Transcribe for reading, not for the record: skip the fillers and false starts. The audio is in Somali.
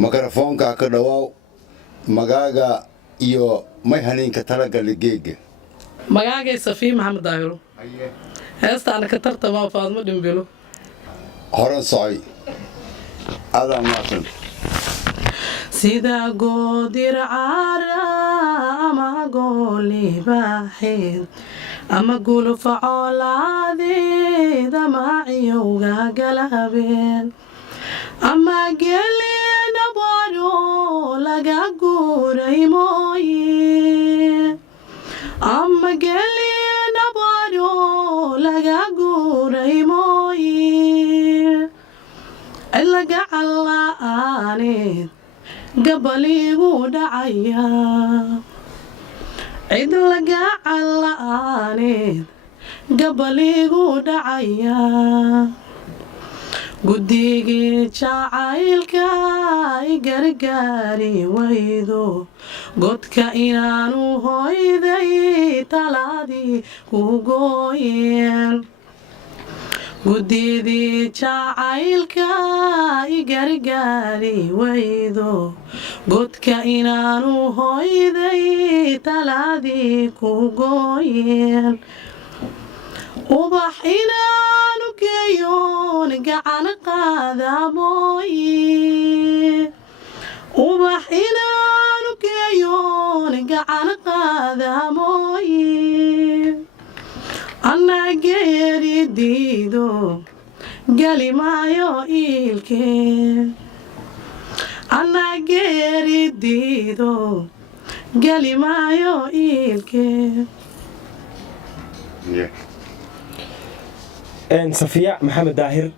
ميكروفونka ka dhawaw magaaga iyo may haninka talagal geega magaaga Safi Maxamed Daahiro heestaan ka tartama Faadmo Dhimbilo horan socay ada maasan sida goodir caara ama gooli baaxid ama guluf colaadid ama ciyowga galabeen ama gelina baro laga guuray mooye ama gelina baro laga guuray mooye ilaga calaanid gabaligu dhacaya cid laga calaanid gabaligu dhacaya guddigii jacaylka gargaari waydo godka inaanu hoyday talaadii ku gooyeen guddigii jacaylka gargaari waydo godka inaanu hoyday talaadii ku gooyeen ubax inaanu geeyoon gacan qaada mooye ubax inaanu geeyoon gacan qaada mooye annageeri diido galimaayo ilkee annageeri diido galimaayo ilkee صفية محمد داهر